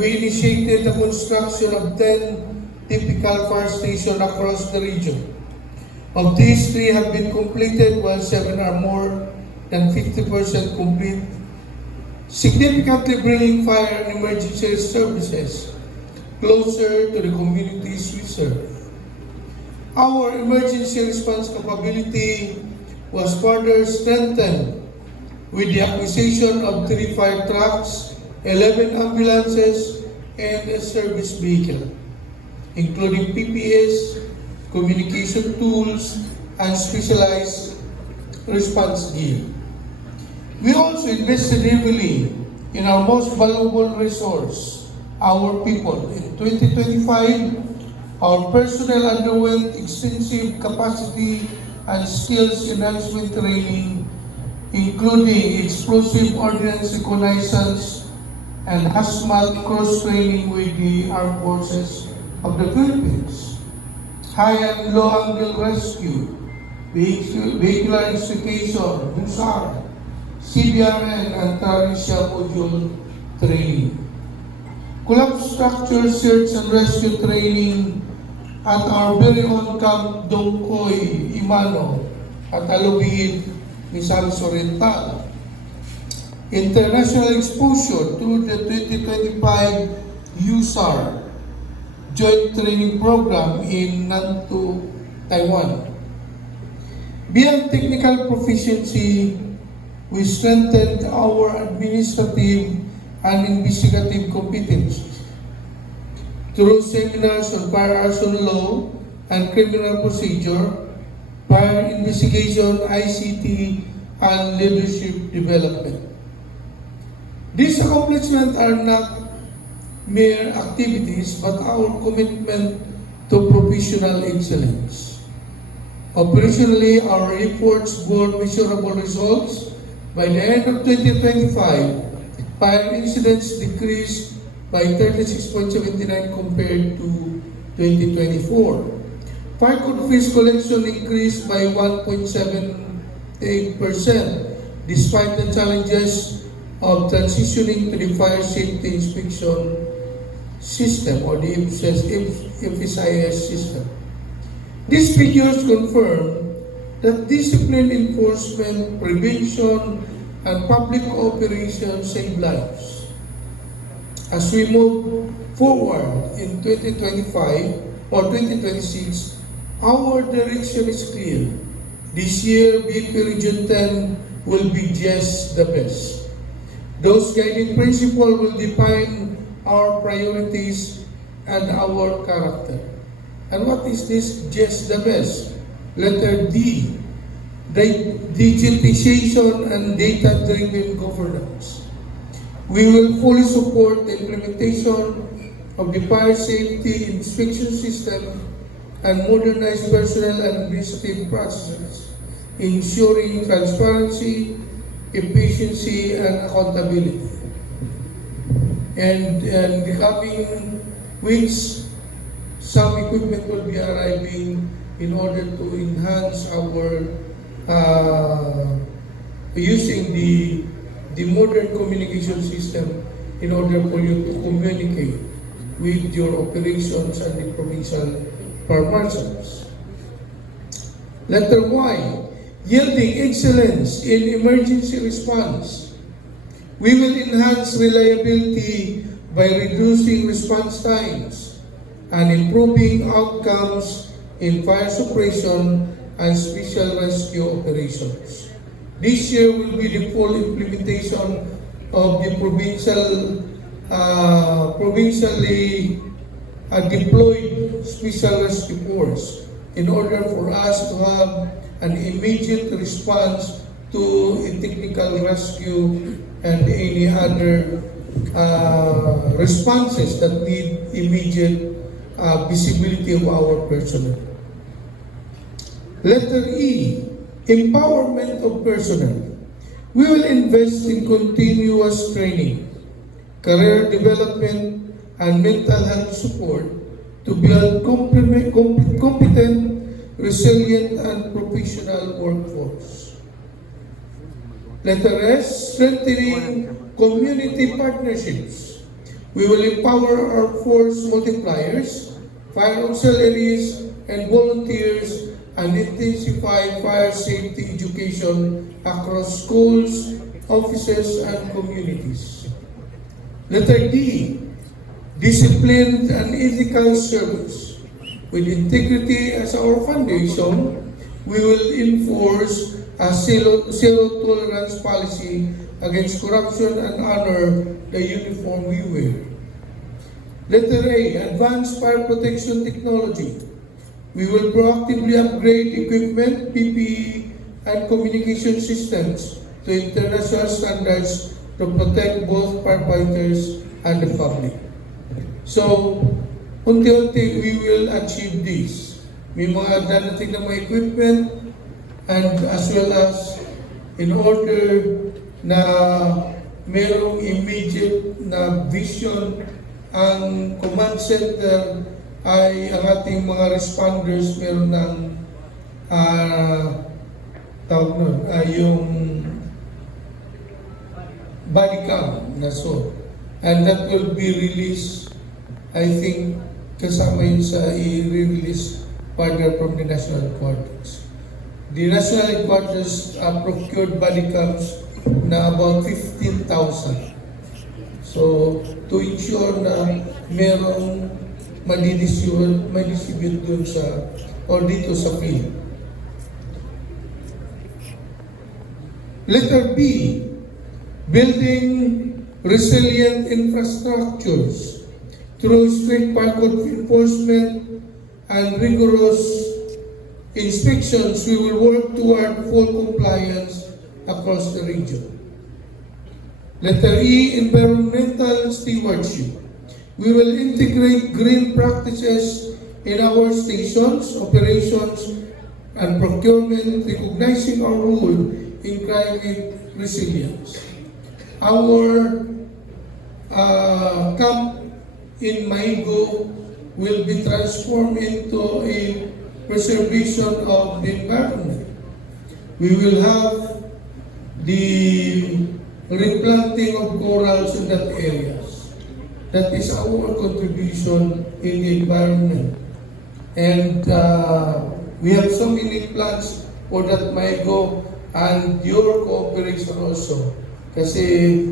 We initiated the construction of 10 typical fire stations across the region. Of these, 3 have been completed, while 7 are more than 50% complete, significantly bringing fire and emergency services closer to the communities we serve. Our emergency response capability was further strengthened with the acquisition of 3 fire trucks, 11 ambulances, and a service vehicle, including PPS, communication tools, and specialized response gear. We also invested heavily in our most valuable resource, our people. In 2025, our personnel underwent extensive capacity and skills enhancement training, including explosive ordnance reconnaissance and hazmat cross-training with the Armed Forces of the Philippines, high and low-angle rescue, vehicular investigation, BUSAR, CBRN, and Tarisha module training. Collapse structure search and rescue training at our very own Camp Dongkoy, Imano, at Alubid, Misamis Oriental. International exposure through the 2025 USAR Joint Training Program in Nantou, Taiwan. Beyond technical proficiency, we strengthened our administrative and investigative competencies through seminars on fire arson law and criminal procedure, fire investigation, ICT, and leadership development. These accomplishments are not mere activities, but our commitment to professional excellence. Operationally, our efforts bore measurable results. By the end of 2025, fire incidents decreased by 36.79 compared to 2024. Fire code fees collection increased by 1.78% despite the challenges of transitioning to the fire safety inspection system or the FSIS system. These figures confirm that discipline enforcement, prevention, and public cooperation save lives. As we move forward in 2025 or 2026, our direction is clear. This year, BP Region 10 will be just the best. Those guiding principles will define our priorities and our character. And what is this just the best? Letter D, digitization and data-driven governance. We will fully support the implementation of the fire safety inspection system and modernize personnel and administrative processes, ensuring transparency, efficiency, and accountability. And in the coming weeks, some equipment will be arriving in order to enhance our using the modern communication system in order for you to communicate with your operations and the provincial fire marshals. Letter Y, yielding excellence in emergency response. We will enhance reliability by reducing response times and improving outcomes in fire suppression and special rescue operations. This year will be the full implementation of the provincially deployed special rescue force in order for us to have an immediate response to a technical rescue and any other responses that need immediate visibility of our personnel. Letter E, empowerment of personnel. We will invest in continuous training, career development, and mental health support to build competent, resilient, and professional workforce. Letter S, strengthening community partnerships. We will empower our force multipliers, fire auxiliaries, and volunteers, and intensify fire safety education across schools, offices, and communities. Letter D, disciplined and ethical service. With integrity as our foundation, we will enforce a zero tolerance policy against corruption and honor the uniform we wear. Letter A, advanced fire protection technology. We will proactively upgrade equipment, PPE, and communication systems to international standards to protect both firefighters and the public. So, unti-unti we will achieve this. May mga dadating na mga equipment and as well as in order na merong immediate na vision ang command center ay ang ating mga responders meron ng tawag nun, yung body cam na so. And that will be released, I think, kasama yun sa i-release further from the National Headquarters. The National Headquarters procured body cams na about 15,000. So, to ensure na merong madidistribute dun sa, or dito sa field. Letter B, building resilient infrastructures through strict code enforcement and rigorous inspections. We will work toward full compliance across the region. Letter E, environmental stewardship. We will integrate green practices in our stations, operations, and procurement, recognizing our role in climate resilience. Our camp in Maigo will be transformed into a preservation of the environment. We will have the replanting of corals in that areas. That is our contribution in the environment. And we have so many plans for that Maigo and your cooperation also. Kasi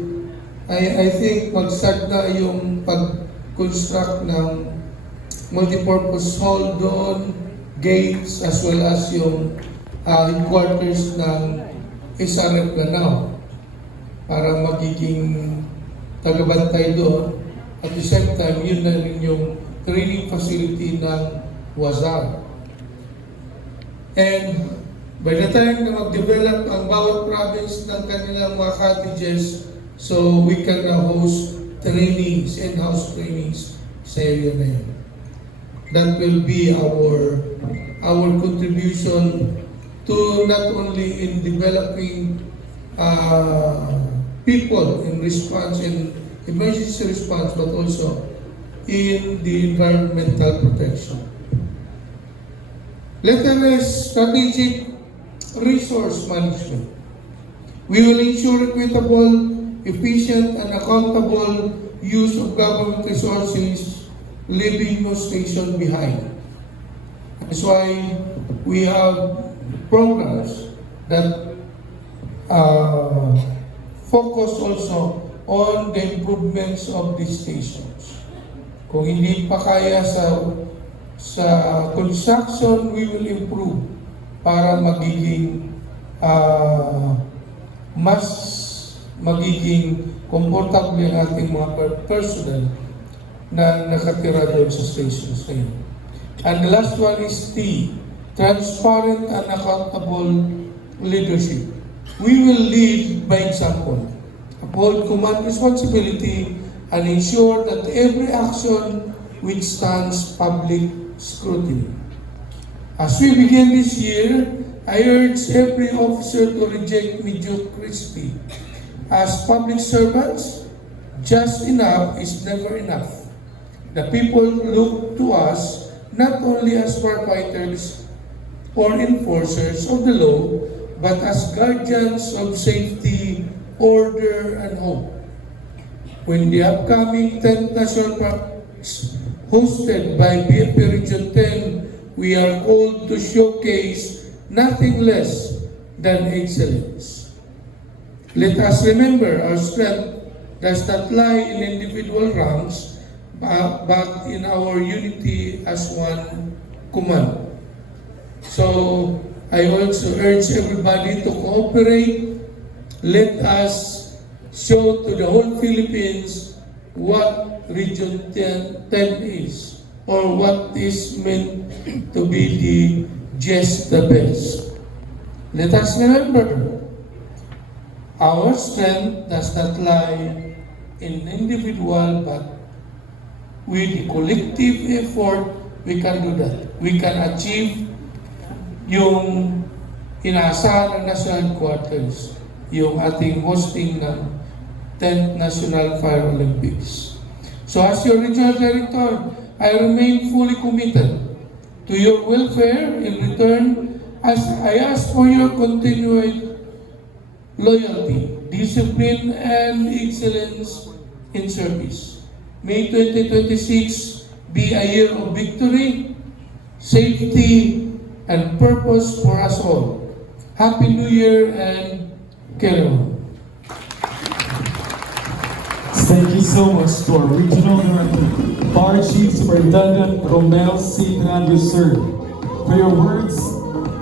I think mag-start na yung pag-construct ng multipurpose hall doon, gates, as well as yung headquarters ng SRF Lanao para magiging tagabantay doon. At the same time, yun na rin yung training facility ng WASAR. And by the time na mag-develop ang bawat province ng kanilang mga cottages, so we can host trainings, in-house trainings sa area na yun. That will be our contribution to not only in developing people in response, in emergency response, but also in the environmental protection. Letter S, strategic resource management. We will ensure equitable, efficient, and accountable use of government resources, leaving no station behind. That's why we have programs that focus also on the improvements of these stations. Kung hindi pa kaya sa construction, we will improve para magiging mas magiging comfortable ang ating mga personnel na nakatira doon sa stations na yun. And the last one is T, transparent and accountable leadership. We will lead by example, uphold command responsibility, and ensure that every action withstands public scrutiny. As we begin this year, I urge every officer to reject mediocrity. As public servants, just enough is never enough. The people look to us not only as firefighters or enforcers of the law, but as guardians of safety, order, and hope. when the upcoming 10th National Parks hosted by BFP Region 10, we are called to showcase nothing less than excellence. Let us remember our strength does not lie in individual ranks, but in our unity as one command. So, I also urge everybody to cooperate. Let us show to the whole Philippines what Region 10 is, or what is meant to be the just the best. Let us remember, our strength does not lie in individual, but with the collective effort, we can do that. We can achieve yung inaasahan ng National Headquarters, yung ating hosting ng 10th National Fire Olympics. So as your Regional Director, I remain fully committed to your welfare. In return, as I ask for your continued loyalty, discipline, and excellence in service. May 2026 be a year of victory, safety, and purpose for us all. Happy New Year and carry on. Thank you so much to our Regional Director, Fire Chief Superintendent Romel C. Andrews, sir, for your words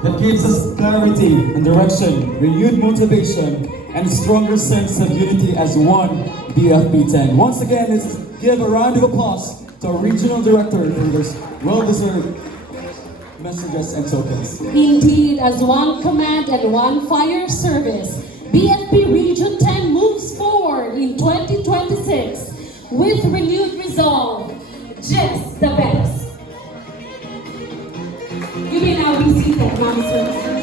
that gives us clarity and direction, renewed motivation, and a stronger sense of unity as one BFP 10. Once again, let's give a round of applause to our Regional Director for this well-deserved messages and tokens. Indeed, as one command and one fire service, BFP Region 10 moves forward in 2026 with renewed resolve, just the best. You may now be seated, Ma'am, sir.